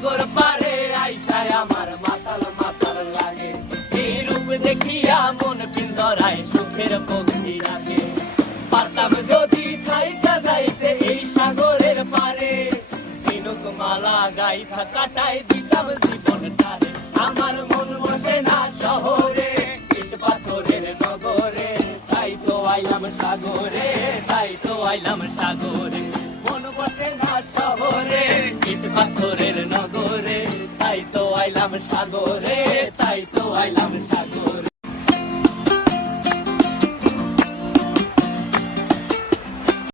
সাগর পারে আইসায় আমার মাতাল মাতাল লাগে। এই রূপ দেখিয়া মন পিঞ্জরায় সুখের পক্ষী রাখে। পারতাম যদি থাইকা যাইতে এই সাগরের পারে, ঝিনুক মালা গাইথা কাটাই দিতাম জীবনটারে। আমার মন বসে না শহরে, ইট পাথরের নগরে, তাই তো আইলাম সাগরে, তাই তো আইলাম সাগরে। মন বসে না শহরে, ইট পাথরের নগরে, তাই তো আইলাম সাগরে, তাই তো আইলাম